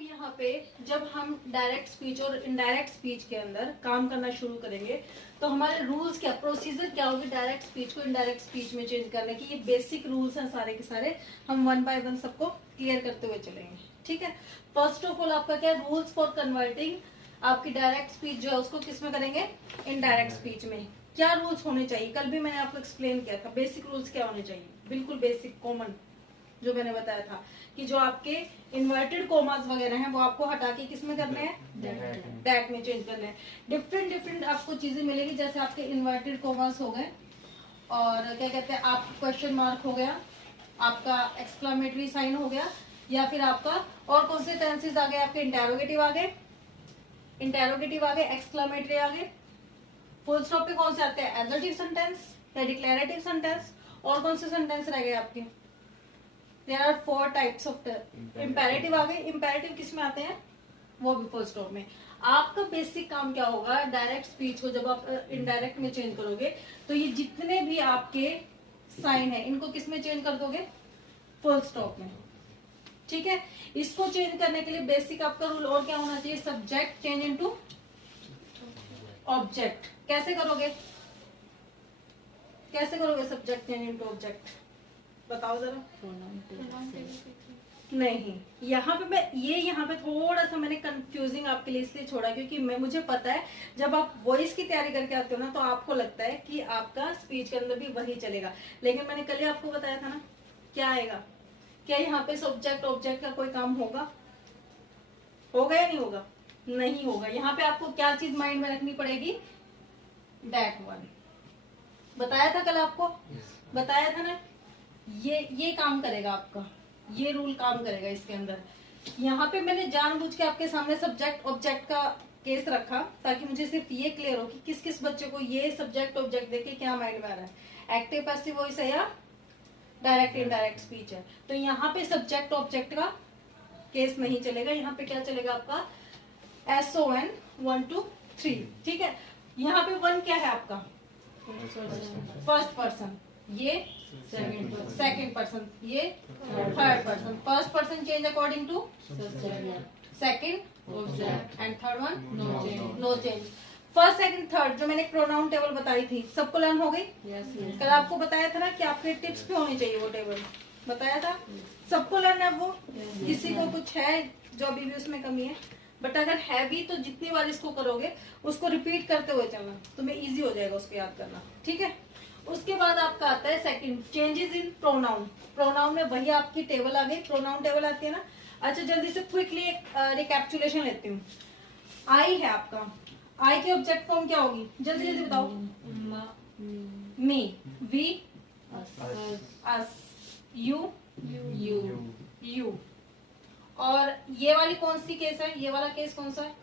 यहाँ पे जब हम डायरेक्ट स्पीच और इनडायरेक्ट स्पीच के अंदर काम करना शुरू करेंगे तो हमारे रूल्स क्या, प्रोसीजर क्या होगी डायरेक्ट स्पीच को इनडायरेक्ट स्पीच में चेंज करने की। ये बेसिक रूल्स हैं सारे के सारे, हम वन बाय वन सबको क्लियर करते हुए चलेंगे। ठीक है, फर्स्ट ऑफ ऑल आपका क्या, रूल्स फॉर कन्वर्टिंग आपकी डायरेक्ट स्पीच जो है उसको किस में करेंगे, इनडायरेक्ट स्पीच में। क्या रूल्स होने चाहिए, कल भी मैंने आपको एक्सप्लेन किया था बेसिक रूल्स क्या होने चाहिए, बिल्कुल बेसिक कॉमन जो मैंने बताया था कि जो आपके इन्वर्टेड कोमास वगैरह हैं वो आपको हटा के किस में करने हैं, दैट में चेंज करने हैं। डिफरेंट आपको चीजें मिलेगी, जैसे आपके इन्वर्टेड कोमास हो गए और क्या कहते हैं आप क्वेश्चन मार्क हो गया, आपका एक्सक्लेमेटरी साइन हो गया, या फिर आपका और कौन से टेंसेस आ गए आपके, इंटेरोगेटिव आ गए, एक्सक्लेमेटरी आ गए, फुल स्टॉप पे कौन से आते हैं, एडजेक्टिव सेंटेंस या डिक्लेरेटिव सेंटेंस, और कौन से सेंटेंस रह गए आपके, there are 4 types of imperative आ गए। इंपेरेटिव किस में आते हैं, वो भी फुल स्टॉप में। आपका बेसिक काम क्या होगा, डायरेक्ट स्पीच को जब आप इनडायरेक्ट में चेंज करोगे तो ये जितने भी आपके साइन है इनको किस में चेंज कर दोगे, फुल स्टॉप में। ठीक है, इसको चेंज करने के लिए बेसिक आपका रूल और क्या होना चाहिए, सब्जेक्ट चेंज इनटू ऑब्जेक्ट। कैसे करोगे सब्जेक्ट चेंज इनटू ऑब्जेक्ट, बताओ जरा। नहीं, यहाँ पे थोड़ा सा मैंने कंफ्यूजिंग आपके लिए इसलिए छोड़ा क्योंकि मुझे पता है जब आप वॉइस की तैयारी करके आते हो ना तो आपको लगता है कि आपका स्पीच के अंदर भी वही चलेगा, लेकिन मैंने कल ही आपको बताया था ना क्या आएगा, क्या यहाँ पे सब्जेक्ट ऑब्जेक्ट का कोई काम होगा या नहीं होगा, नहीं होगा। यहाँ पे आपको क्या चीज माइंड में रखनी पड़ेगी, दैट वन। बताया था कल आपको, बताया था ना, ये काम करेगा आपका, ये रूल काम करेगा इसके अंदर। यहाँ पे मैंने जानबूझ के आपके सामने सब्जेक्ट ऑब्जेक्ट का केस रखा ताकि मुझे सिर्फ ये क्लियर हो कि किस किस बच्चे को ये सब्जेक्ट ऑब्जेक्ट देके क्या माइंड में आ रहा है, एक्टिव पैसिव वॉइस है या डायरेक्ट इनडायरेक्ट स्पीच है। तो यहाँ पे सब्जेक्ट ऑब्जेक्ट का केस नहीं चलेगा, यहाँ पे क्या चलेगा आपका, SON 1 2 3। ठीक है, यहाँ पे 1 क्या है आपका, फर्स्ट पर्सन, ये सेकंड पर्सन, ये third person. First person change according to second and third one no change. First second third जो मैंने प्रोनाउन टेबल बताई थी सबको लर्न हो गई। कल आपको बताया था ना कि आपके टिप्स भी होनी चाहिए, वो टेबल बताया था, सबको लर्न है वो। किसी को कुछ है जो अभी भी उसमें कमी है, बट अगर है भी तो जितनी बार इसको करोगे उसको रिपीट करते हुए चलना, तुम्हें इजी हो जाएगा उसको याद करना। ठीक है, उसके बाद आपका आता है second, changes in pronoun. Pronoun में वही आपकी टेबल आ गई, प्रोनाउन टेबल आती है ना। अच्छा, जल्दी से क्विकली एक रिकैप्चुलेशन लेती हूँ। आई है आपका, आई की ऑब्जेक्ट फॉर्म क्या होगी, जल्दी जल्दी बताओ। मी, वी, अस, यू, यू। और ये वाली कौन सी केस है, ये वाला केस कौन सा है,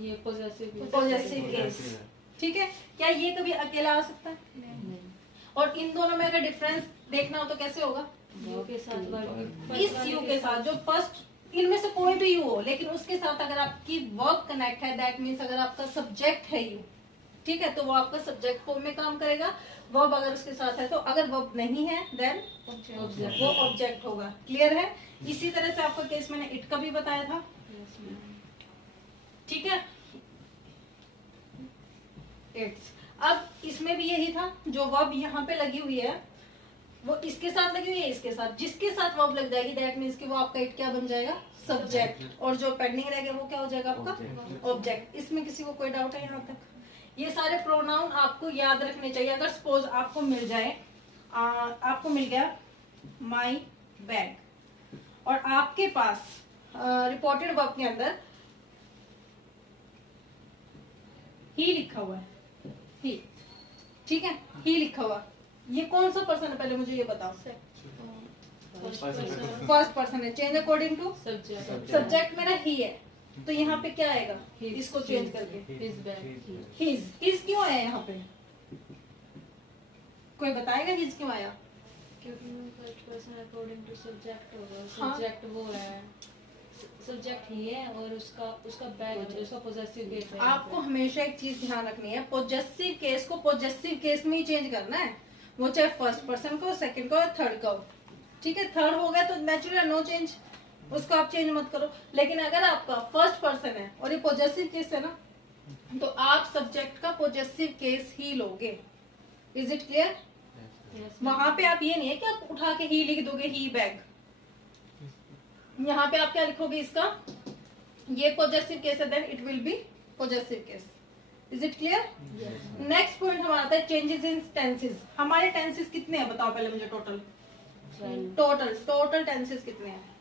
ये पॉजेसिव केस। ठीक है, क्या ये कभी अकेला आ सकता है, नहीं। और इन दोनों में अगर डिफरेंस देखना हो तो कैसे होगा, यू के साथ, इस यू के साथ जो फर्स्ट, इनमें से कोई भी यू हो लेकिन उसके साथ अगर आपकी वर्ब कनेक्ट है, दैट मीन्स अगर आपका सब्जेक्ट है यू, ठीक है, तो वो आपका सब्जेक्ट फॉर्म में काम करेगा। वर्ब अगर उसके साथ है तो, अगर वर्ब नहीं है देन वो ऑब्जेक्ट होगा। क्लियर है, इसी तरह से आपका केस मैंने इट का भी बताया था। ठीक है, इट्स। अब इसमें भी यही था, जो वर्ब यहाँ पे लगी हुई है वो इसके साथ लगी हुई है, इसके साथ, जिसके साथ वर्ब लग जाएगी दैट मीन्स कि वो आपका इट क्या बन जाएगा, सब्जेक्ट, और जो पेंडिंग रह गया वो क्या हो जाएगा आपका ऑब्जेक्ट। इसमें किसी को कोई डाउट है यहाँ तक? ये सारे प्रोनाउन आपको याद रखने चाहिए। अगर सपोज आपको मिल जाए, आपको मिल गया माई बैग और आपके पास रिपोर्टेड वर्ब के अंदर ही लिखा हुआ है, ही, ठीक है, ही लिखा हुआ, ये कौन सा पर्सन है पहले मुझे ये बताओ। फर्स्ट पर्सन है, चेंज अकॉर्डिंग टू सब्जेक्ट मेरा ही है, तो यहाँ पे क्या आएगा, इसको चेंज करके हिज क्यों आया यहाँ पे, कोई बताएगा हिज क्यों आया? क्योंकि first person according to subject होगा, सब्जेक्ट वो है, सब्जेक्ट ही है और उसका बैग है, उसका पॉजेसिव केस है। आपको हमेशा एक चीज ध्यान रखनी है, पॉजेसिव केस को पॉजेसिव केस में ही चेंज करना है, वो चाहे फर्स्ट पर्सन को, सेकंड को, थर्ड को। ठीक है, थर्ड हो गया तो नेचुरल नो चेंज, उसको आप चेंज मत करो। लेकिन अगर आपका फर्स्ट पर्सन है और ये पॉजेसिव केस है ना, तो आप सब्जेक्ट का पॉजेसिव केस ही लोगे। Is it clear? वहां पे आप ये नहीं है कि आप उठा के ही लिख दोगे ही बैग। यहाँ पे आप क्या लिखोगे, इसका ये पॉजेसिव केस है, then it will be possessive case. Is it clear? Next point हमारा आता है चेंजेस इन टेंसेस। हमारे टेंसेस कितने हैं बताओ पहले मुझे, टोटल टेंसेस कितने हैं?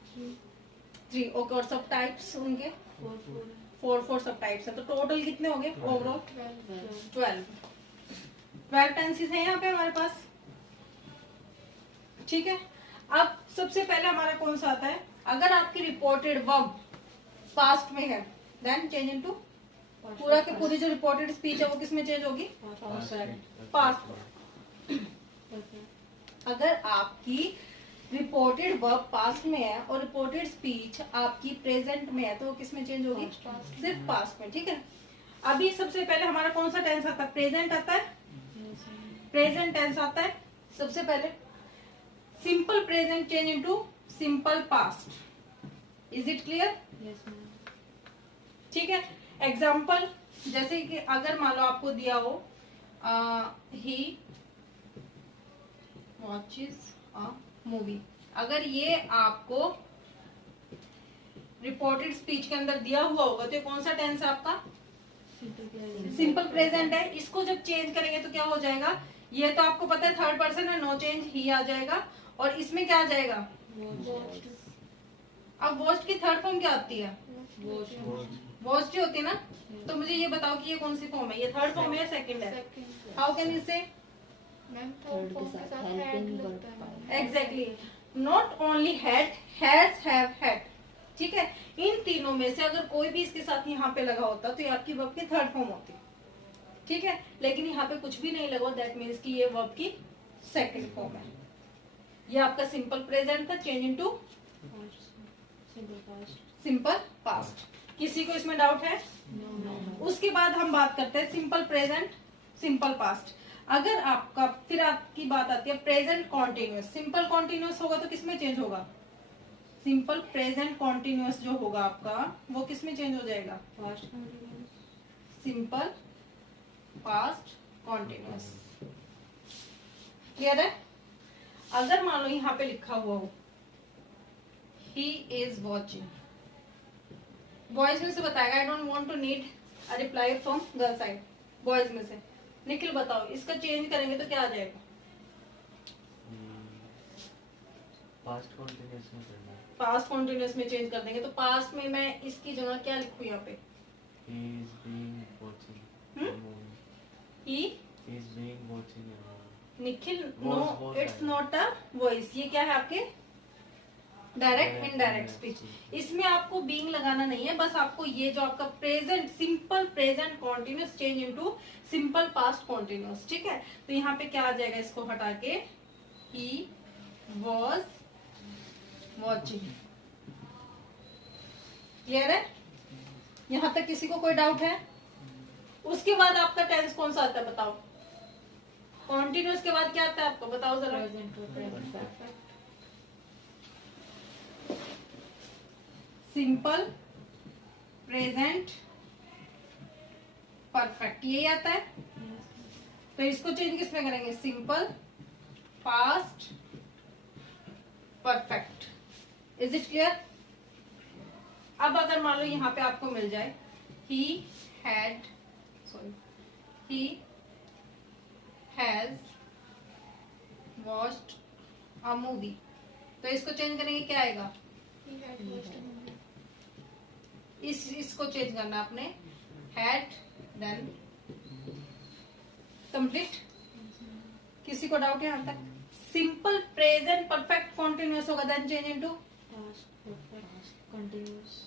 3। ओके, और सब टाइप्स उनके 4 सब टाइप्स है, तो टोटल कितने हो गए ओवरऑल? 12 टेंसेस हैं यहाँ पे हमारे पास। ठीक है, अब सबसे पहले हमारा कौन सा आता है? अगर आपकी रिपोर्टेड वर्ब पास्ट में है, देन चेंज इनटू पूरा के पूरी जो रिपोर्टेड स्पीच है वो किस में चेंज होगी? पास्ट। अगर आपकी रिपोर्टेड वर्ब पास्ट में है और रिपोर्टेड स्पीच आपकी प्रेजेंट में है, तो वो किस में चेंज होगी? सिर्फ पास्ट में। ठीक है, अभी सबसे पहले हमारा कौन सा टेंस आता है? प्रेजेंट आता है। प्रेजेंट टेंस आता है सबसे पहले। Simple present change into simple past. Is it clear? ठीक है, एग्जाम्पल जैसे कि अगर मान लो आपको दिया हो ही वॉचेस अ मूवी, अगर ये आपको रिपोर्टेड स्पीच के अंदर दिया हुआ होगा, तो ये कौन सा टेंस है आपका? सिंपल प्रेजेंट है। इसको जब चेंज करेंगे तो क्या हो जाएगा? ये तो आपको पता है थर्ड पर्सन है, नो चेंज, ही आ जाएगा। और इसमें क्या आ जाएगा? अब वॉच्ड की थर्ड फॉर्म क्या आती है? वॉच्ड होती है ना। तो मुझे ये बताओ कि ये कौन सी फॉर्म है? ये थर्ड फॉर्म है या सेकंड है? हाउ कैन यू से? Exactly, not only had, has, have, had. ठीक है, इन तीनों में से अगर कोई भी इसके साथ यहाँ पे लगा होता तो ये आपकी वर्ब की थर्ड फॉर्म होती। ठीक है, लेकिन यहाँ पे कुछ भी नहीं लगा, दैट मीन्स कि ये वर्ब की सेकंड फॉर्म है। ये आपका सिंपल प्रेजेंट था, चेंज इनटू सिंपल पास्ट। किसी को इसमें डाउट है? उसके बाद हम बात करते हैं सिंपल प्रेजेंट, सिंपल पास्ट। अगर आपका फिर आपकी बात आती है प्रेजेंट कॉन्टिन्यूअस। सिंपल कॉन्टिन्यूअस होगा तो किसमें चेंज होगा? सिंपल प्रेजेंट कॉन्टिन्यूअस जो होगा आपका वो किसमें चेंज हो जाएगा? Simple past continuous. क्लियर है? अगर मान लो यहाँ पे लिखा हुआ हो ही इज वॉचिंग, बॉयज में से बताएगा, I don't want to need a reply from girl side. Boys में से निखिल बताओ, इसका चेंज करेंगे तो क्या आ जाएगा? पास्ट कॉन्टिन्यूअस में करना है। पास्ट कॉन्टिन्यूअस में चेंज कर देंगे, तो पास्ट में मैं इसकी जगह क्या लिखूं यहाँ पे? He is being watching a movie. He Is being watching a movie. Nikhil, Was no it's not a voice. ये क्या है आपके? Direct indirect speech. इसमें आपको बीइंग लगाना नहीं है, बस आपको ये जो आपका present, simple present continuous change into simple past continuous. ठीक है, तो यहाँ पे क्या आ जाएगा? इसको हटा के ही वॉज वॉचिंग। क्लियर है? यहाँ तक किसी को कोई डाउट है? उसके बाद आपका टेंस कौन सा आता है बताओ? कॉन्टिन्यूअस के बाद क्या आता है आपको बताओ जरा? सिंपल प्रेजेंट परफेक्ट, ये आता है। तो इसको चेंज किसमें करेंगे? Simple past perfect. Is it clear? अब अगर मान लो यहाँ पे आपको मिल जाए he has watched a movie, तो इसको चेंज करेंगे क्या आएगा? इसको चेंज करना आपने, had, then कंप्लीट। किसी को डाउट है यहाँ तक? सिंपल प्रेजेंट परफेक्ट कॉन्टिन्यूअस होगा, देन चेंज इनटू कंटिन्यूअस।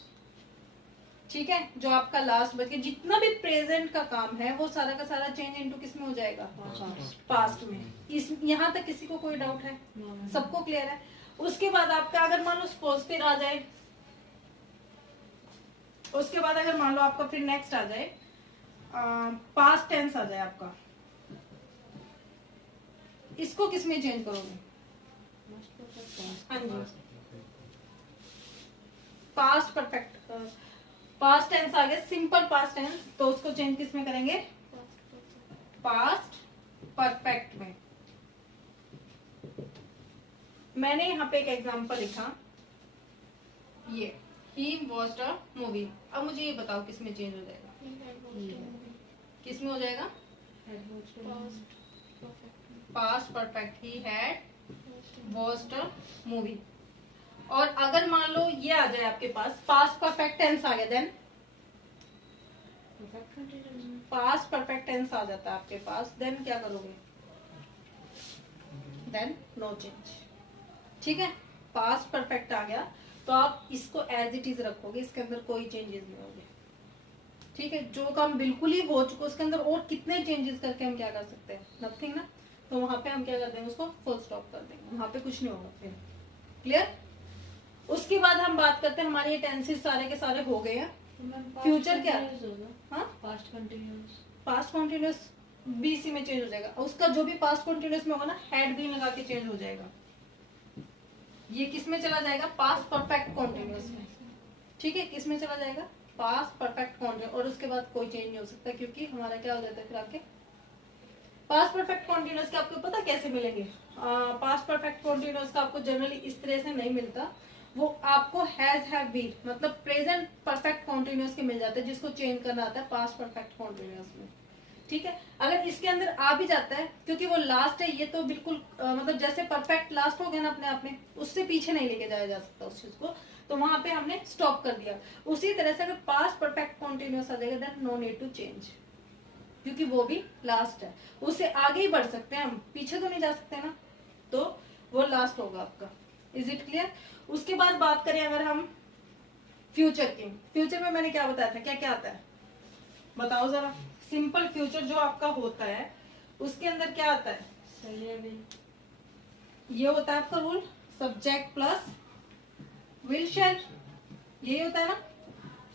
ठीक है, जो आपका लास्ट बच गया, जितना भी प्रेजेंट का काम है वो सारा का सारा चेंज इनटू किस में हो जाएगा? पास्ट में। इस यहाँ तक किसी को कोई डाउट है? सबको क्लियर है? उसके बाद आपका अगर मान लो सपोज फिर आ जाए, उसके बाद अगर मान लो आपका फिर नेक्स्ट आ जाए पास्ट टेंस आ जाए आपका, इसको किस में चेंज करोगे? हाँ जी, पास्ट परफेक्ट, पास्ट टेंस आ गया, सिंपल पास्ट टेंस, तो उसको चेंज किस में करेंगे? पास्ट परफेक्ट में। मैंने यहाँ पे एक एग्जांपल लिखा, ये ही वॉच्ड अ मूवी। अब मुझे ये बताओ किस में चेंज हो जाएगा? किस में हो जाएगा? Past perfect, he had watched a movie. और अगर मान लो ये आ जाए आपके पास, पास्ट परफेक्ट टेंस आ गया, देन पास्ट परफेक्ट टेंस आ जाता है आपके पास, देन क्या करोगे? Then no change. ठीक है, पास्ट परफेक्ट आ गया तो आप इसको एज इट इज रखोगे, इसके अंदर कोई चेंजेस नहीं होंगे। ठीक है, जो काम बिल्कुल ही हो चुका उसके अंदर और कितने चेंजेस करके हम क्या कर सकते हैं? नथिंग ना। तो वहां पे हम क्या कर देंगे? उसको फुल स्टॉप कर देंगे, वहां पे कुछ नहीं होगा फिर। क्लियर? उसके बाद हम बात करते हैं, हमारे ये टेंसेस सारे के सारे हो गए हैं। फ्यूचर क्या? हाँ, past continuous. Past continuous BC में चेंज हो जाएगा। उसका जो भी पास्ट कॉन्टिन्यूस में होगा ना, हेड भी लगा के चेंज हो जाएगा। ये किस में चला जाएगा? पास्ट परफेक्ट कॉन्टिन्यूस में। ठीक है, किस में चला जाएगा? Past perfect continuous. और उसके बाद कोई चेंज नहीं हो सकता, क्योंकि हमारा क्या हो जाता है फिर आके? पास्ट परफेक्ट कॉन्टिन्यूस के आपको पता कैसे मिलेंगे? पास्ट परफेक्ट कॉन्टिन्यूस का आपको जनरली इस तरह से नहीं मिलता, वो आपको हैज हैव बीन मतलब प्रेजेंट परफेक्ट कॉन्टिन्यूस के मिल जाते हैं, जिसको चेंज करना आता है पास्ट परफेक्ट कॉन्टिन्यूस में। ठीक है, अगर इसके अंदर आ भी जाता है, क्योंकि वो लास्ट है, ये तो बिल्कुल मतलब जैसे परफेक्ट लास्ट हो गया ना अपने आप में, उससे पीछे नहीं लेके जाया जा सकता उस चीज को, तो वहां पे हमने स्टॉप कर दिया। उसी तरह से अगर पास्ट परफेक्ट कॉन्टिन्यूस आ जाएगा, then no need to change, क्योंकि वो भी लास्ट है, उससे आगे ही बढ़ सकते हैं हम, पीछे तो नहीं जा सकते ना, तो वो लास्ट होगा आपका। Is it clear? उसके बाद बात करें अगर हम फ्यूचर की, फ्यूचर में मैंने क्या बताया था, क्या क्या आता है बताओ जरा। सिंपल फ्यूचर जो आपका होता है उसके अंदर क्या आता है? ये होता है आपका रूल, सब्जेक्ट प्लस विल शैल, यही होता है ना।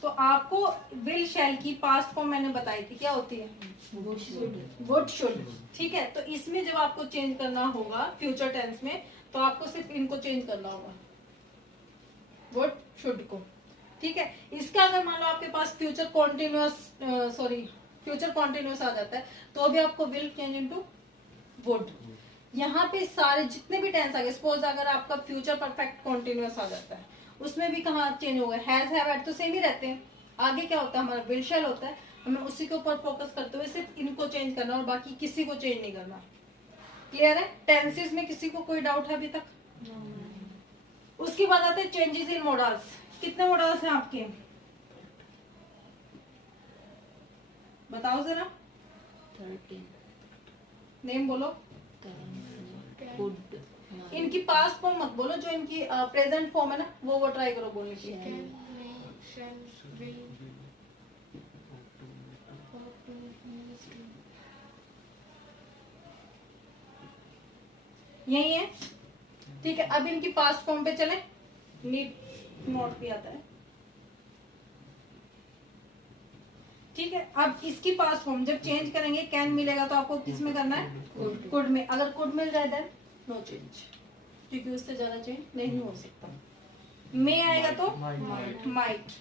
तो आपको विल शैल की पास्ट फॉर्म मैंने बताई थी, क्या होती है? Would should. ठीक है, तो इसमें जब आपको चेंज करना होगा फ्यूचर टेंस में, तो आपको सिर्फ इनको चेंज करना होगा, वुड शुड को। ठीक है, इसका अगर मान लो आपके पास फ्यूचर कॉन्टिन्यूस आ जाता है, तो भी आपको विल चेंज इनटू वुड। यहाँ पे सारे जितने भी टेंस आ गए, सपोज अगर आपका फ्यूचर परफेक्ट कॉन्टिन्यूस आ जाता है, उसमें भी कहाँ चेंज होगा? हैज हैव हैड तो सेम ही रहते हैं, आगे क्या होता है हमारा? विल शैल होता है। हमें उसी के ऊपर फोकस करते हुए सिर्फ इनको चेंज करना और बाकी किसी को चेंज नहीं करना। क्लियर है? टेंसेस में किसी को कोई डाउट है अभी तक? उसके बाद आते हैं चेंजेस इन मॉडल्स। कितने मॉडल्स हैं आपके? बताओ जरा, 13 नेम बोलो। इनकी पास्ट फॉर्म मत बोलो, जो इनकी प्रेजेंट फॉर्म है ना, वो ट्राई करो बोलने की। यही है। ठीक है, अब इनकी पास्ट फॉर्म पे चले। नीड नॉट भी आता है। ठीक है, अब इसकी पास्ट फॉर्म जब चेंज करेंगे, कैन मिलेगा तो आपको किस में करना है? कुड में। अगर कुड मिल जाए देन नो चेंज, क्योंकि उससे ज्यादा चेंज नहीं हो सकता। मे आएगा तो माइट,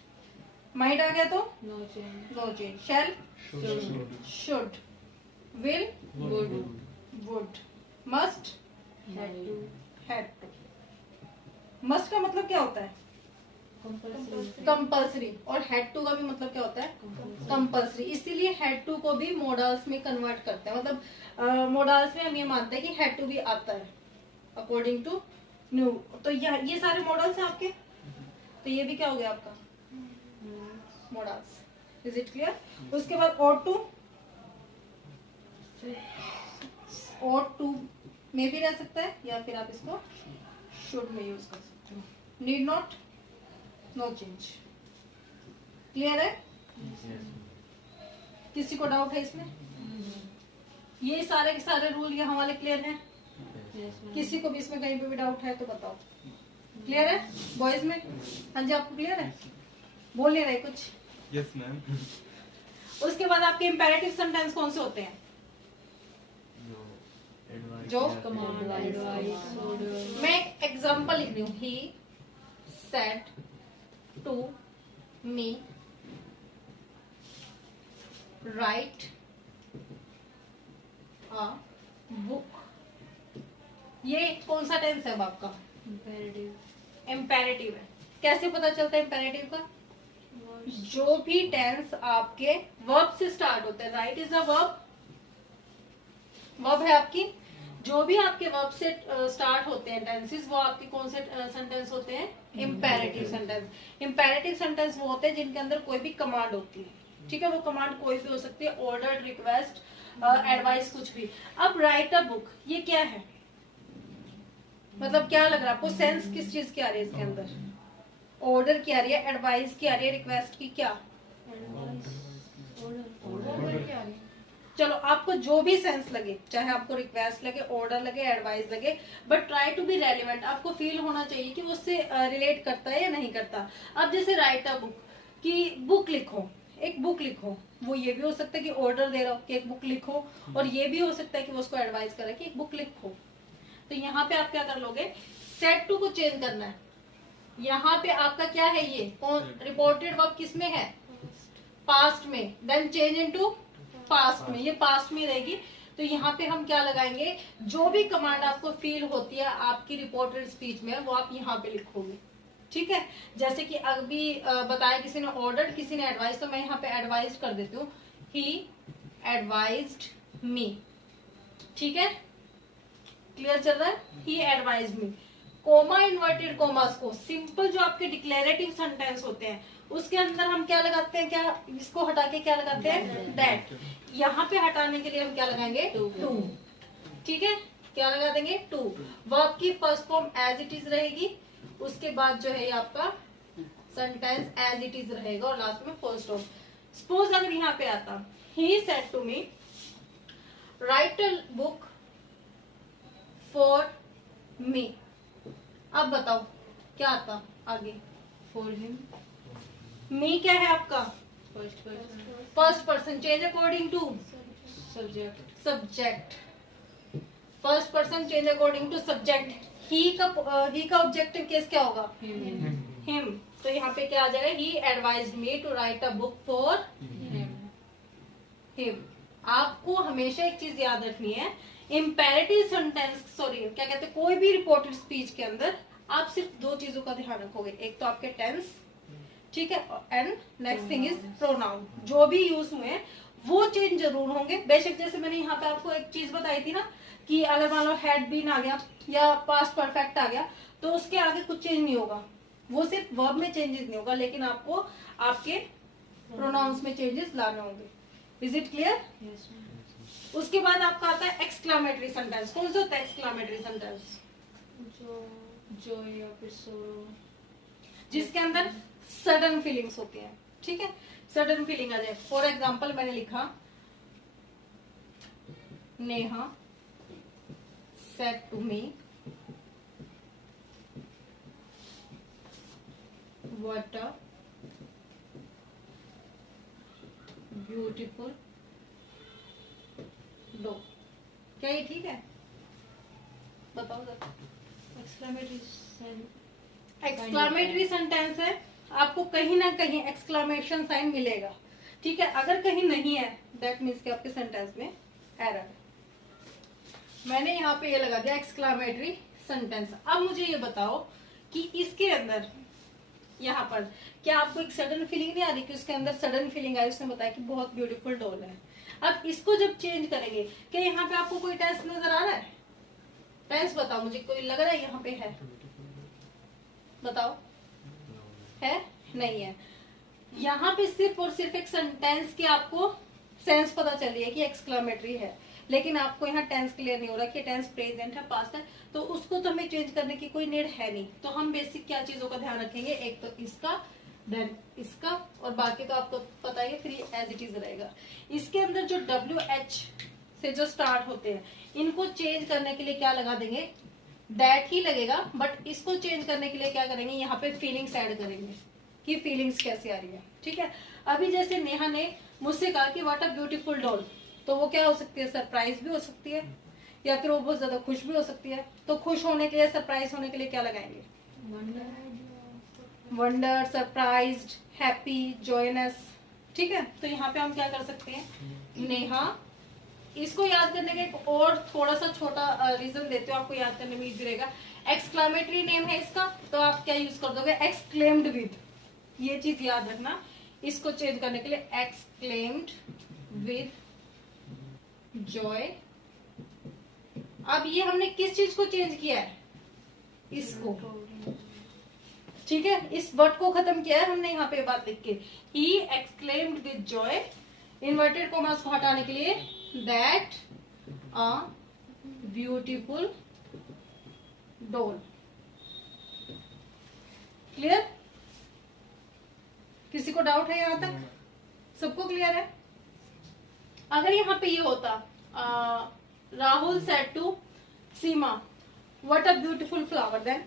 माइट आ गया तो no change. Shall, should, will, would, must, had to. Must का मतलब क्या होता है? कंपल्सरी। और हैड टू का भी मतलब क्या होता है? कंपल्सरी। इसीलिए हैड टू को भी मॉडल्स में कन्वर्ट करते हैं, मतलब मॉडल्स में हम ये मानते हैं कि हैड टू भी आता है अकॉर्डिंग टू न्यू। तो ये सारे मॉडल्स हैं आपके, तो ये भी क्या हो गया आपका? मॉडल्स। Is it clear? उसके बाद ought टू में भी रह सकता है, या फिर आप इसको शुड में यूज कर सकते हो। Need not, no change. Clear है? किसी को डाउट है इसमें? ये सारे के सारे रूल यहाँ वाले क्लियर हैं? किसी को भी इसमें कहीं पे भी डाउट है तो बताओ। क्लियर है बॉयज में? हाँ जी, आपको क्लियर है? बोल नहीं रहे कुछ? Yes ma'am. उसके बाद आपके इम्पेरेटिव सेंटेंस कौन से होते हैं? जो मैं एग्जांपल लिख रही हूँ, he said to me write a book. ये कौन सा टेंस है अब आपका? इम्पेरेटिव है। कैसे पता चलता है इम्पेरेटिव का? जो भी टेंस आपके वर्ब से स्टार्ट होते हैं, right is a verb, verb है आपकी। जो भी आपके वर्ब से स्टार्ट होते हैं टेंसेस, वो आपके कौन से सेंटेंस होते हैं? Imperative sentence. इम्पेरेटिव सेंटेंस वो होते हैं जिनके अंदर कोई भी कमांड होती है। ठीक है, वो कमांड कोई भी हो सकती है, ऑर्डर, रिक्वेस्ट, एडवाइस, कुछ भी। अब राइट अ बुक, ये क्या है? मतलब क्या लग रहा है आपको? सेंस किस चीज की आ रही है इसके अंदर? ऑर्डर की आ रही है, एडवाइस की आ रही है, रिक्वेस्ट की, क्या? चलो आपको जो भी सेंस लगे, चाहे आपको रिक्वेस्ट लगे, ऑर्डर लगे, एडवाइस लगे, but try to be relevant. आपको फील होना चाहिए कि वो उससे रिलेट करता है या नहीं करता। अब जैसे राइट अ बुक, कि बुक लिखो, एक बुक लिखो, वो ये भी हो सकता है कि ऑर्डर दे रहा हो कि एक बुक लिखो, और ये भी हो सकता है कि वो उसको एडवाइस करे कि एक बुक लिखो। तो यहाँ पे आप क्या कर लोगे? सेट टू को चेंज करना है। यहाँ पे आपका क्या है? ये रिपोर्टेड वर्ब किस में है? पास्ट में। देन चेंज इनटू पास्ट में, ये पास्ट में रहेगी। तो यहाँ पे हम क्या लगाएंगे? जो भी कमांड आपको फील होती है आपकी रिपोर्टेड स्पीच में, वो आप यहाँ पे लिखोगे। ठीक है, जैसे कि अभी बताया किसी ने ऑर्डर, किसी ने एडवाइस, तो मैं यहाँ पे एडवाइज कर देती हूँ, ही एडवाइज्ड मी। ठीक है, क्लियर चल रहा है? ही एडवाइज्ड मी। कोमा, इन्वर्टेड कोमास को, सिंपल जो आपके डिक्लेरेटिव सेंटेंस होते हैं उसके अंदर हम क्या लगाते हैं? क्या इसको हटा के क्या लगाते हैं? दैट। यहाँ पे हटाने के लिए हम क्या लगाएंगे? टू। ठीक है, क्या लगा देंगे? टू। वर्ब की first form as it is रहेगी, उसके बाद जो है आपका सेंटेंस एज इट इज रहेगा, और लास्ट में फुल स्टॉप। सपोज अगर यहाँ पे आता, he said to me write a book for me. अब बताओ क्या आता आगे? For him. मी क्या है आपका? First person. Change according to subject. Subject. First person change according to subject. He का ऑब्जेक्टिव केस क्या होगा? हिम। तो यहाँ पे क्या आ जाएगा? He advised me to write a book for him. आपको हमेशा एक चीज याद रखनी है, इम्पेरेटिव सेंटेंस, सॉरी क्या कहते हैं, कोई भी रिपोर्टेड स्पीच के अंदर आप सिर्फ दो चीजों का ध्यान रखोगे, एक तो आपके टेंस, ठीक है, and next thing is pronoun. जो भी यूज हुए हैं वो चेंज जरूर होंगे। बेशक जैसे मैंने यहाँ पे आपको एक चीज बताई थी ना, कि अगर मान लो हैड बीन आ गया या पास्ट परफेक्ट आ गया तो उसके आगे कुछ चेंज नहीं होगा, वो सिर्फ वर्ब में चेंजेस नहीं होगा, लेकिन आपको आपके प्रोनाउंस में चेंजेस लाने होंगे। Is it clear? उसके बाद आपका आता है एक्सक्लामेटरी सेंटेंस। कौन सा होता है एक्सक्लामेटरी सेंटेंस? जो या फिर सोरो, जिसके अंदर सडन फीलिंग्स होती हैं। ठीक है, सडन फीलिंग आ जाए। फॉर एग्जाम्पल मैंने लिखा Neha said to me what a beautiful dog. क्या ये ठीक है? बताओ जरा। एक्सक्लामेटरी सेंटेंस है, आपको कहीं ना कहीं एक्सक्लामेशन साइन मिलेगा। ठीक है, अगर कहीं नहीं है दैट मीन्स कि आपके सेंटेंस में एरर है। मैंने यहाँ पे ये लगा दिया एक्सक्लामेटरी सेंटेंस। अब मुझे ये बताओ कि इसके अंदर यहाँ पर क्या आपको एक सडन फीलिंग नहीं आ रही? कि उसके अंदर सडन फीलिंग आई, उसने बताया कि बहुत ब्यूटीफुल डॉल है। अब इसको जब चेंज करेंगे, क्या यहाँ पे आपको कोई टेंस नजर आ रहा है? टेंस बताओ मुझे, कोई लग रहा है यहाँ पे है? बताओ, है? नहीं है। यहाँ पे सिर्फ और सिर्फ एक सेंटेंस की आपको सेंस पता चल रही है कि एक्सक्लामेटरी है, लेकिन आपको यहाँ टेंस क्लियर नहीं हो रहा कि टेंस प्रेजेंट है, पास्ट है, तो उसको तो हमें चेंज करने की कोई नीड है नहीं। तो हम बेसिक क्या चीजों का ध्यान रखेंगे? एक तो इसका, देन इसका, और बाकी तो आपको पता है फिर एज इट इज रहेगा। इसके अंदर जो WH से जो स्टार्ट होते हैं, इनको चेंज करने के लिए क्या लगा देंगे? दैट ही लगेगा। बट इसको चेंज करने के लिए क्या करेंगे? यहाँ पे फीलिंग्स ऐड करेंगे कि फीलिंग्स कैसे आ रही है। ठीक है, अभी जैसे नेहा ने मुझसे कहा कि व्हाट अ ब्यूटीफुल डॉल, तो वो क्या हो सकती है? सरप्राइज भी हो सकती है, या फिर वो बहुत ज्यादा खुश भी हो सकती है। तो खुश होने के लिए, सरप्राइज होने के लिए क्या लगाएंगे? Wonder, surprised, happy, joyness. ठीक है, तो यहाँ पे हम क्या कर सकते हैं, नेहा। इसको याद करने का एक और थोड़ा सा छोटा रीजन देते हो, आपको याद करने में इजी रहेगा। एक्सक्लामेटरी नेम है इसका, तो आप क्या यूज कर दोगे, एक्सक्लेम्ड विद। ये चीज याद रखना, इसको चेंज करने के लिए एक्सक्लेम्ड विद जॉय। अब ये हमने किस चीज को चेंज किया है, इसको। ठीक है, इस वर्ड को खत्म किया है हमने यहाँ पे बात लिख के, he exclaimed with Joy. Inverted commas को हटाने के लिए that a beautiful doll. Clear? किसी को डाउट है यहाँ तक? सबको क्लियर है? अगर यहाँ पे ये होता Rahul said to Seema what a beautiful flower, then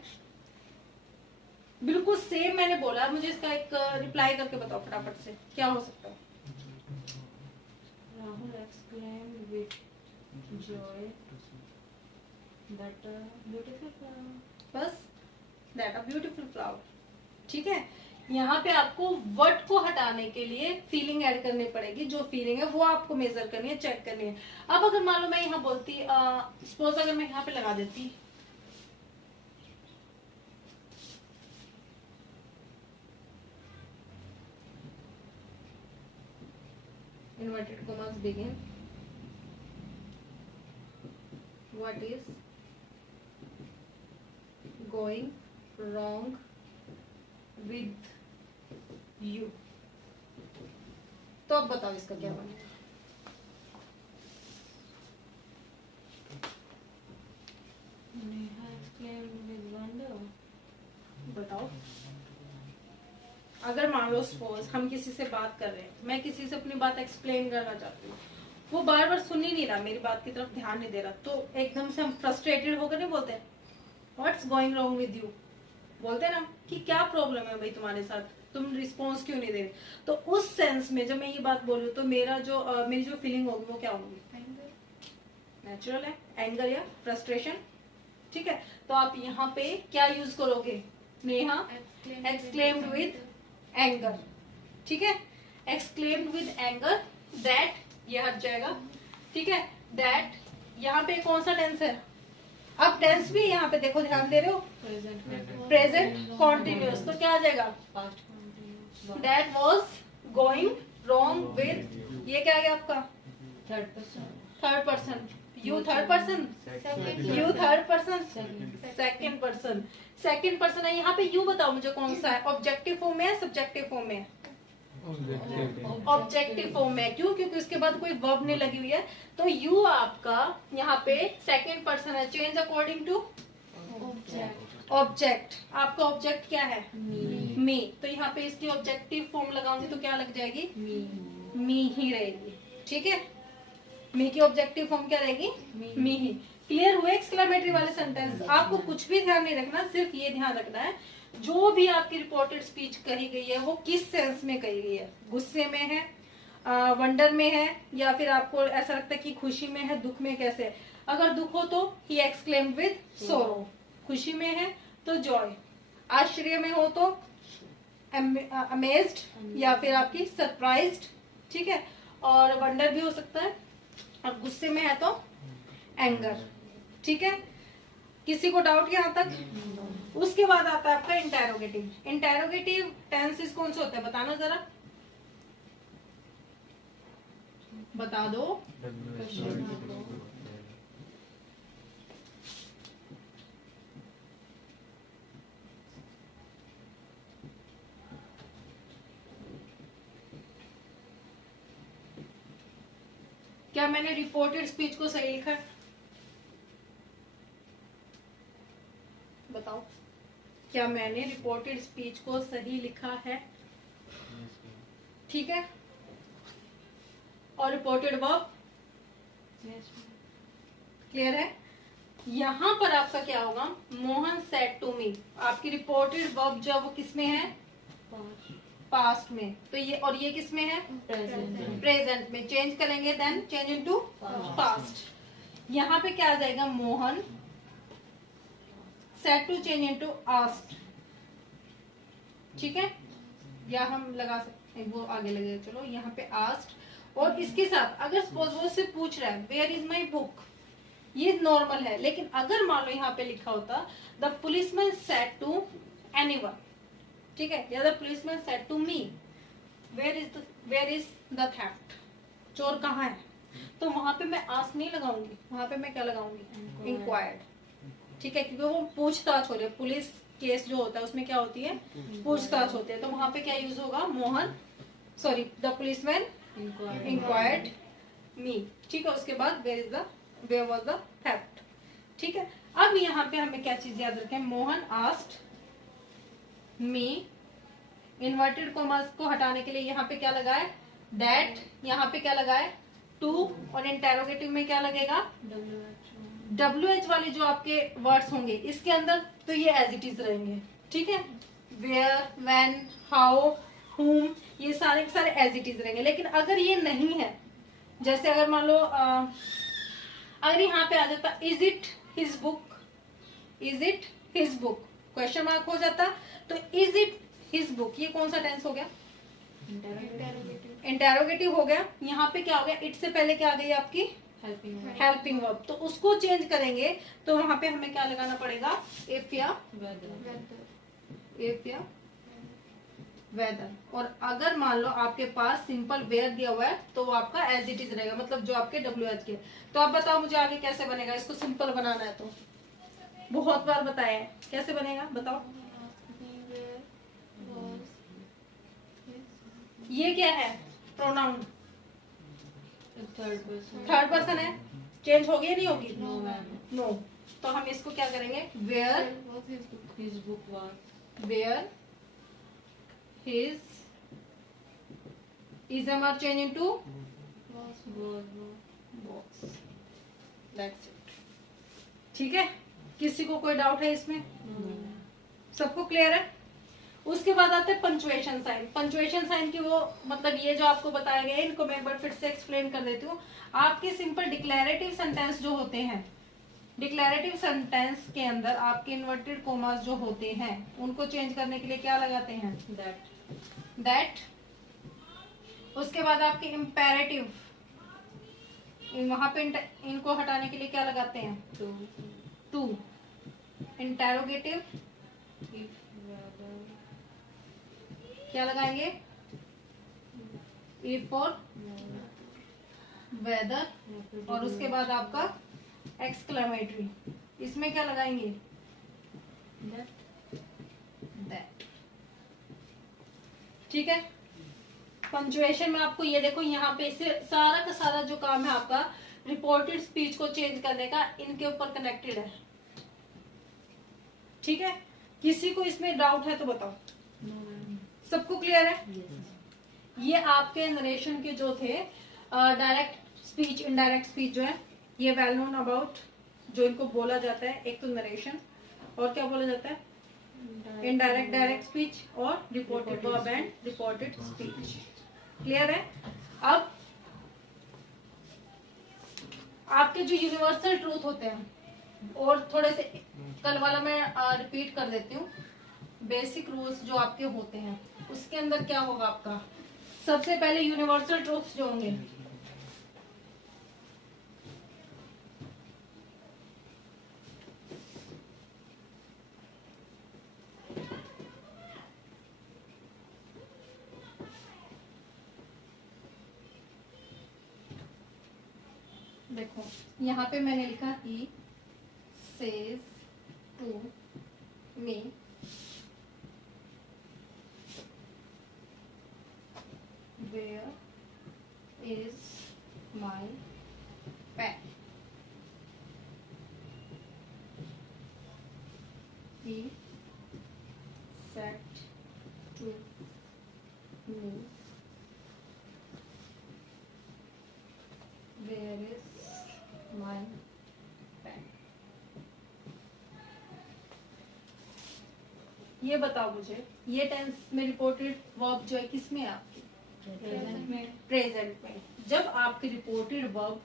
बिल्कुल सेम मैंने बोला, मुझे इसका एक रिप्लाई करके बताओ फटाफट से, क्या हो सकता है। Rahul exclaimed with joy that a beautiful flower. बस दैट अ ब्यूटीफुल फ्लावर। ठीक है, यहाँ पे आपको वर्ड को हटाने के लिए फीलिंग ऐड करनी पड़ेगी, जो फीलिंग है वो आपको मेजर करनी है, चेक करनी है। अब अगर मान लो मैं यहाँ बोलती, सपोज अगर मैं यहाँ पे लगा देती inverted commas begin, what is going wrong with you, तो अब बताओ इसका क्या बनेगा। Neha exclaimed with wonder. बताओ, अगर मान लो सपोज हम किसी से बात कर रहे हैं, मैं किसी से अपनी बात एक्सप्लेन करना चाहती हूँ, वो बार बार सुन ही नहीं रहा, मेरी बात की तरफ ध्यान नहीं दे रहा, तो एकदम से हम फ्रस्ट्रेटेड होकर नहीं बोलते what's going wrong with you, बोलते ना कि क्या प्रॉब्लम है भाई तुम्हारे साथ, तुम रिस्पॉन्स क्यों नहीं दे रहे। तो उस सेंस में जब मैं ये बात बोल रही हूँ, तो मेरी जो फीलिंग होगी वो क्या होगी, नेचुरल है, एंगर या फ्रस्ट्रेशन। ठीक है, तो आप यहाँ पे क्या यूज करोगे, नेहा एक्सक्लेम्ड विद एंगर। ठीक है, एक्सक्लेम्ड विद एंगर, दैट ये हट जाएगा। ठीक है, दैट यहाँ पे कौन सा टेंस है, अब टेंस भी यहाँ पे देखो, ध्यान दे रहे हो, प्रेजेंट कॉन्टिन्यूअस, तो क्या आ जाएगा, Past continuous. That was going wrong with, ये क्या आ गया आपका, Third person. Third person, you third person, you third person, second person, second person है। यहाँ पे यू बताओ मुझे कौन सा है, ऑब्जेक्टिव फॉर्म में है, सब्जेक्टिव फॉर्म में है, ऑब्जेक्टिव फॉर्म में। क्यों, क्योंकि उसके बाद कोई वर्ब नहीं लगी हुई है, तो यू आपका यहाँ पे सेकंड पर्सन है, चेंज अकॉर्डिंग टू ऑब्जेक्ट। आपका ऑब्जेक्ट क्या है, मी, तो यहाँ पे इसकी ऑब्जेक्टिव फॉर्म लगाऊंगी तो क्या लग जाएगी, मी ही रहेगी। ठीक है, मी की ऑब्जेक्टिव फॉर्म क्या रहेगी, मी ही। क्लियर हुए एक्सक्लेमेटरी वाले सेंटेंस? आपको कुछ भी ध्यान नहीं रखना, सिर्फ ये ध्यान रखना है जो भी आपकी रिपोर्टेड स्पीच कही गई है वो किस सेंस में कही गई है, गुस्से में है, वंडर में है, या फिर आपको ऐसा लगता है कि खुशी में है, दुख में, कैसे। अगर दुख हो तो ही एक्सक्लेम्ड विद सोरो, खुशी में है तो जॉय, आश्चर्य में हो तो अमेज्ड या फिर आपकी सरप्राइज्ड। ठीक है, और वंडर भी हो सकता है, और गुस्से में है तो एंगर। ठीक है, किसी को डाउट यहाँ तक? उसके बाद आता है आपका इंटेरोगेटिव। इंटेरोगेटिव टेंसेस कौन से होते हैं, बताना जरा, बता दो। क्या मैंने रिपोर्टेड स्पीच को सही लिखा है, बताओ, क्या मैंने रिपोर्टेड स्पीच को सही लिखा है? ठीक है, और रिपोर्टेड वर्ब क्लियर है? यहाँ पर आपका क्या होगा, मोहन सेड टू मी, आपकी रिपोर्टेड वर्ब जो है वो किस में है, पास्ट में, तो ये और ये किस में है, प्रेजेंट में। चेंज करेंगे देन चेंज इनटू पास्ट। यहाँ पे क्या आ जाएगा, Mohan said to change into asked, ठीक है, या हम लगा सकते हैं, वो आगे लगेगा। चलो यहाँ पे आस्क्ड, और इसके साथ अगर सपोज वो से पूछ रहा है वेयर इज माई बुक, ये नॉर्मल है। लेकिन अगर मान लो यहाँ पे लिखा होता the policeman said to anyone, ठीक है, या the policeman said to me where is the theft, चोर कहाँ है, तो वहां पे मैं आस्क नहीं लगाऊंगी, वहां पे मैं क्या लगाऊंगी, इंक्वायर्ड। ठीक है, क्योंकि वो पूछताछ हो रही है, पुलिस केस जो होता है उसमें क्या होती है, पूछताछ होती है, तो वहां पे क्या यूज होगा, द पुलिसमैन इंक्वायर्ड मी। ठीक है, उसके बाद वेयर वाज द थेफ्ट। ठीक है, अब यहाँ पे हमें क्या चीज याद रखें, Mohan asked me, inverted commas को हटाने के लिए यहाँ पे क्या लगा है, दैट, यहाँ पे क्या लगा है, टू, और इंटेरोगेटिव में क्या लगेगा, WH वाले जो आपके वर्ड्स होंगे इसके अंदर, तो ये एज इट इज रहेंगे। ठीक है, वेयर, व्हेन, हाउ, whom, ये सारे के सारे एज इट इज रहेंगे। लेकिन अगर ये नहीं है, जैसे अगर मान लो अगर यहाँ पे आ जाता is it his book, is it his book, question mark हो जाता, तो इज इट हिज बुक, ये कौन सा टेंस हो गया, इंटेरोगेटिव हो गया। यहाँ पे क्या हो गया, इट से पहले क्या आ गई आपकी हेल्पिंग वर्ब, तो उसको चेंज करेंगे तो वहां पे हमें क्या लगाना पड़ेगा, इफ या वेदर। और अगर मान लो आपके पास सिंपल वेयर दिया हुआ है तो वो आपका एज इट इज रहेगा, मतलब जो आपके WH के। तो आप बताओ मुझे आगे कैसे बनेगा, इसको सिंपल बनाना है तो बहुत बार बताया है, कैसे बनेगा बताओ। ये क्या है, प्रोनाउन थर्ड पर्सन है, चेंज होगी या नहीं होगी, नो। तो हम इसको क्या करेंगे, where his book was, where his is are change into was, that's it। ठीक है, किसी को कोई डाउट है इसमें, सबको क्लियर है। उसके बाद आते हैं पंचुएशन साइन। पंचुएशन साइन की वो मतलब ये जो आपको बताया गया है, इनको मैं एक बार फिर से एक्सप्लेन कर देती हूँ। आपके सिंपल डिक्लेरेटिव सेंटेंस जो होते हैं, डिक्लेरेटिव सेंटेंस के अंदर आपके इन्वर्टेड कोमास जो होते हैं उनको चेंज करने के लिए क्या लगाते हैं, दैट। उसके बाद आपके इम्पेरेटिव, वहां पे इनको हटाने के लिए क्या लगाते हैं, टू। इंटेरोगेटिव क्या लगाएंगे, इफ और वेदर, और उसके बाद आपका एक्सक्लेमेटरी, इसमें क्या लगाएंगे, दैट। ठीक है, पंचुएशन में आपको ये देखो, यहाँ पे इससे सारा का सारा जो काम है आपका रिपोर्टेड स्पीच को चेंज करने का, इनके ऊपर कनेक्टेड है। ठीक है, किसी को इसमें डाउट है तो बताओ, सबको क्लियर है। ये आपके नरेशन के जो थे, डायरेक्ट स्पीच, इनडायरेक्ट स्पीच जो है, ये वेल नोन अबाउट जो इनको बोला जाता है, एक तो नरेशन और क्या बोला जाता है, इनडायरेक्ट डायरेक्ट स्पीच और reported verb and reported speech. Clear है। अब आपके जो यूनिवर्सल ट्रूथ होते हैं, और थोड़े से कल वाला मैं रिपीट कर देती हूँ, बेसिक रूल्स जो आपके होते हैं उसके अंदर क्या होगा आपका, सबसे पहले यूनिवर्सल ट्रूथ्स जो होंगे, देखो यहाँ पे मैंने लिखा he says to me where is my pen, he said to me where is my pen। ये बताओ मुझे, ये टेंस में रिपोर्टेड वर्ब जो है किस में है आपकी, प्रेजेंट में। जब आपकी रिपोर्टेड वर्ब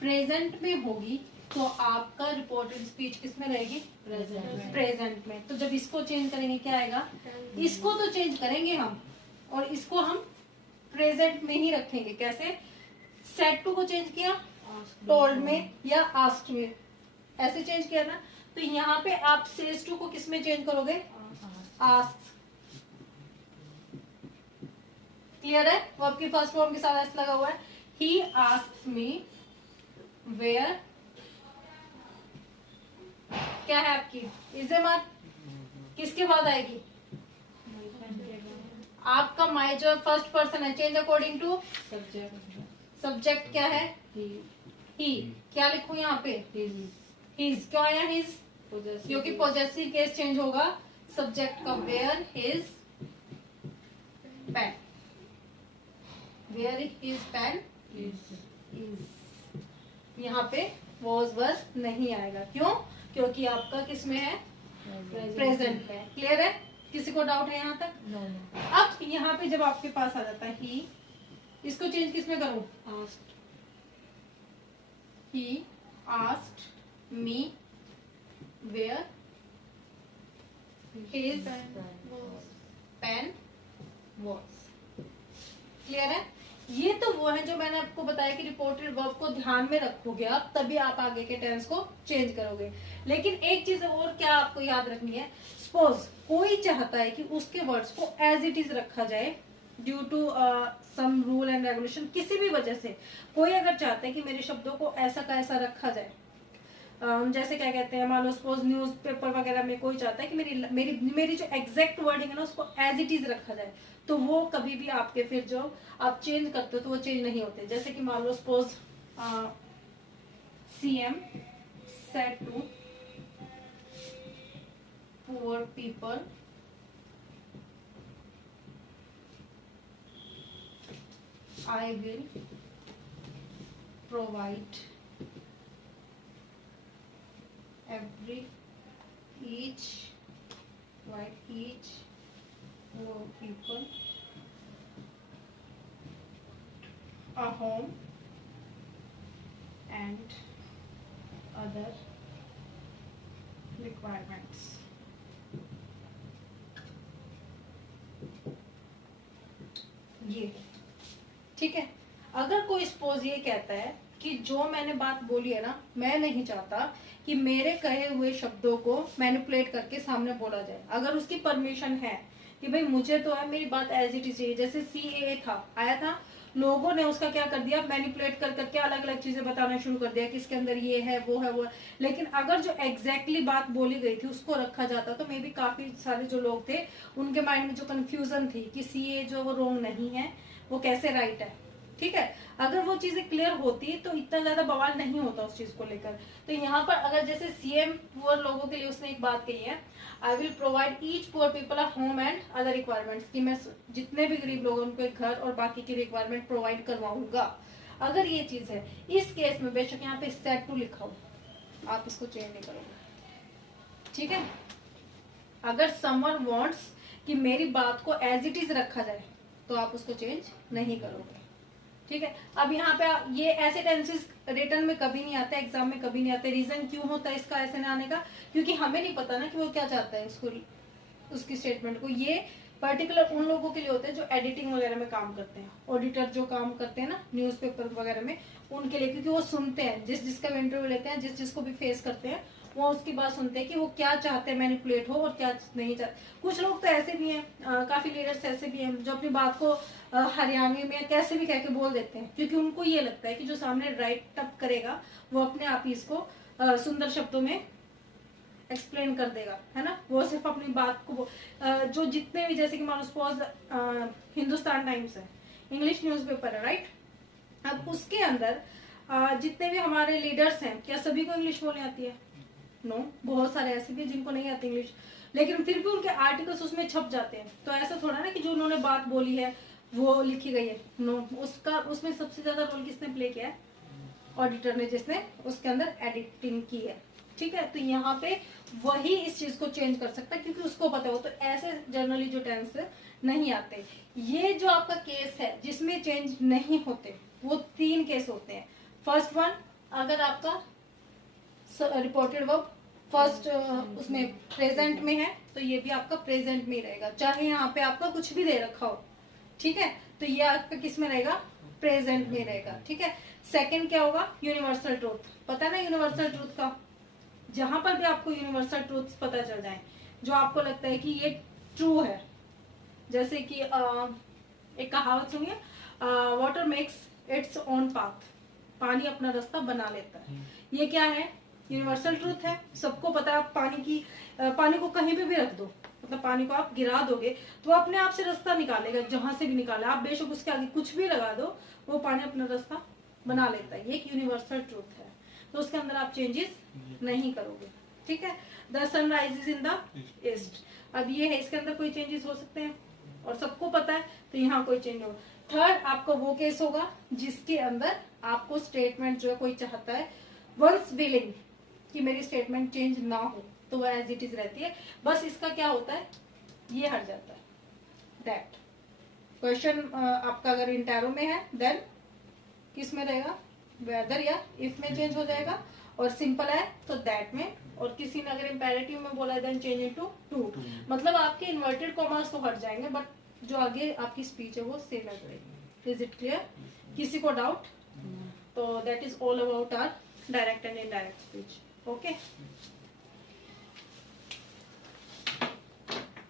प्रेजेंट में होगी तो आपका रिपोर्टेड स्पीच किस में रहेगी? प्रेजेंट प्रेजेंट में। तो जब इसको चेंज करेंगे क्या आएगा? इसको तो चेंज करेंगे हम, और इसको हम प्रेजेंट में ही रखेंगे। कैसे? सेड टू को चेंज किया टोल्ड में या आस्क्ड में, ऐसे चेंज किया ना। तो यहाँ पे आप सेज टू को किस में चेंज करोगे? आस्क्ड। क्लियर है? वो आपकी फर्स्ट फॉर्म के साथ एस लगा हुआ है। ही आस्क्ड मी वेयर, क्या है आपकी? इज ए मार्क किसके बाद आएगी? आपका माई जो फर्स्ट पर्सन है, change according to subject subject क्या है? ही। क्या लिखूं यहाँ पे? हिज। क्यों आया हिज? क्योंकि पॉजेसिव केस चेंज होगा सब्जेक्ट का। Where his pen, where his pen is. यहाँ पे वॉज वर्स नहीं आएगा। क्यों? क्योंकि आपका किस में है? प्रेजेंट में। क्लियर है? किसी को डाउट है यहाँ तक? अब यहाँ पे जब आपके पास आ जाता है ही, इसको चेंज किस में करूं? He asked me where his pen was. Clear है? ये तो वो है जो मैंने आपको बताया कि रिपोर्टेड वर्ब को ध्यान में रखोगे आप, तभी आप आगे के टेंस को चेंज करोगे। लेकिन एक चीज और क्या आपको याद रखनी है, सपोज कोई चाहता है कि उसके वर्ड्स को एज इट इज रखा जाए due to some rule and regulation, किसी भी वजह से कोई अगर चाहता है कि मेरे शब्दों को ऐसा का ऐसा रखा जाए, जैसे क्या कहते हैं, मान लो सपोज न्यूज़पेपर वगैरह में कोई चाहता है कि मेरी जो एग्जैक्ट वर्डिंग है ना उसको एज इट इज रखा जाए, तो वो कभी भी आपके फिर जो आप चेंज करते हो तो वो चेंज नहीं होते। जैसे कि मान लो suppose CM said to poor people I will provide each poor people a home and other requirements. ये ठीक है। अगर कोई सपोज ये कहता है कि जो मैंने बात बोली है ना, मैं नहीं चाहता कि मेरे कहे हुए शब्दों को मैनिपुलेट करके सामने बोला जाए, अगर उसकी परमिशन है कि भाई मुझे तो है मेरी बात एज इट इज चाहिए। जैसे CAA था, आया था, लोगों ने उसका क्या कर दिया, मैनिपुलेट कर करके अलग अलग चीजें बताना शुरू कर दिया कि इसके अंदर ये है वो है वो है। लेकिन अगर जो एग्जैक्टली बात बोली गई थी उसको रखा जाता तो मे बी काफी सारे जो लोग थे उनके माइंड में जो कंफ्यूजन थी कि CA जो वो रॉन्ग नहीं है, वो कैसे राइट है। ठीक है, अगर वो चीजें क्लियर होती तो इतना ज्यादा बवाल नहीं होता उस चीज को लेकर। तो यहाँ पर अगर जैसे CM पुअर लोगों के लिए उसने एक बात कही है, I will provide each poor people a home and other requirements, कि मैं जितने भी गरीब लोग उनको एक घर और बाकी की रिक्वायरमेंट प्रोवाइड करवाऊंगा। अगर ये चीज है, इस केस में बेशक यहाँ पे सेड टू लिखा हो, आप इसको चेंज नहीं करोगे। ठीक है, अगर समवन वांट्स कि मेरी बात को एज इट इज रखा जाए तो आप उसको चेंज नहीं करोगे। ठीक है, अब यहाँ पे ये ऐसे टेंसेस रिटर्न में कभी नहीं आते, एग्जाम में कभी नहीं आते। रीजन क्यों होता है इसका ऐसे नहीं आने का, क्योंकि हमें नहीं पता ना कि वो क्या चाहता है उसको, उसकी स्टेटमेंट को। ये पर्टिकुलर उन लोगों के लिए होते हैं जो एडिटिंग वगैरह में काम करते हैं, ऑडिटर जो काम करते हैं ना न्यूज़पेपर वगैरह में, उनके लिए, क्योंकि वो सुनते हैं जिसका भी इंटरव्यू लेते हैं, जिसको भी फेस करते हैं, वो उसकी बात सुनते हैं कि वो क्या चाहते हैं मैनिपुलेट हो और क्या नहीं चाहते। कुछ लोग तो ऐसे भी हैं, काफी लीडर्स ऐसे भी हैं जो अपनी बात को हरियाणवी में कैसे भी कह के बोल देते हैं, क्योंकि उनको ये लगता है कि जो सामने राइट अप करेगा वो अपने आप ही इसको सुंदर शब्दों में एक्सप्लेन कर देगा, है ना। वो सिर्फ अपनी बात को जो जितने भी, जैसे कि मान लो सपोज हिंदुस्तान टाइम्स है, इंग्लिश न्यूज़पेपर है, राइट। अब उसके अंदर जितने भी हमारे लीडर्स हैं, क्या सभी को इंग्लिश बोलनी आती है? नो, बहुत सारे ऐसे भी जिनको नहीं आती इंग्लिश, लेकिन फिर भी उनके आर्टिकल्स उसमें छप जाते हैं। तो ऐसा थोड़ा ना कि जो उन्होंने बात बोली है वो लिखी गई है, नो। उसमें सबसे ज्यादा रोल किसने प्ले किया है? ऑडिटर ने, जिसने उसके अंदर एडिटिंग की है। ठीक है, तो यहाँ पे वही इस चीज को चेंज कर सकता है क्योंकि उसको पता हो। तो ऐसे जनरली जो टेंस नहीं आते। ये जो आपका केस है जिसमें चेंज नहीं होते, वो 3 केस होते हैं। फर्स्ट वन, अगर आपका रिपोर्टेड वर्ब फर्स्ट उसमें प्रेजेंट में है, तो ये भी आपका प्रेजेंट में ही रहेगा, चाहे यहाँ पे आपका कुछ भी दे रखा हो, ठीक है। तो ये आपका किस में रहेगा, प्रेजेंट में रहेगा, ठीक है। सेकंड क्या होगा, यूनिवर्सल ट्रूथ, पता है ना यूनिवर्सल ट्रूथ का, जहां पर भी आपको यूनिवर्सल ट्रूथ पता चल जाए, जो आपको लगता है कि ये ट्रू है, जैसे कि एक कहावत सुनिए, water makes its own path, पानी अपना रास्ता बना लेता है। ये क्या है, यूनिवर्सल ट्रूथ है, सबको पता है। आप पानी को कहीं पे भी रख दो, मतलब पानी को आप गिरा दोगे तो वो अपने आप से रास्ता निकालेगा, जहां से भी निकाले, आप बेशक उसके आगे कुछ भी लगा दो, वो पानी अपना रास्ता बना लेता है। ये एक यूनिवर्सल ट्रूथ है, तो उसके अंदर आप चेंजेस नहीं करोगे, ठीक है। The sun rises in the east, अब ये है, इसके अंदर कोई चेंजेस हो सकते हैं और सबको पता है, तो यहाँ कोई चेंज होगा। थर्ड आपका वो केस होगा जिसके अंदर आपको स्टेटमेंट जो है कोई चाहता है, वंस विलिंग कि मेरी स्टेटमेंट चेंज ना हो, तो वह एज इट इज रहती है, बस इसका क्या होता है, ये हट जाता है। दैट क्वेश्चन आपका अगर इंटैरो में है देन किस में रहेगा, वेदर या इफ में चेंज हो जाएगा, और सिंपल है तो दैट में, और किसी ने अगर इंपेरेटिव में बोला है देन चेंज इनटू टू, मतलब आपके इन्वर्टेड कॉमर्स तो हट जाएंगे, बट जो आगे आपकी स्पीच है वो सेम रहेगी। इज इट क्लियर, किसी को डाउट? तो that is all about our direct and indirect speech, okay.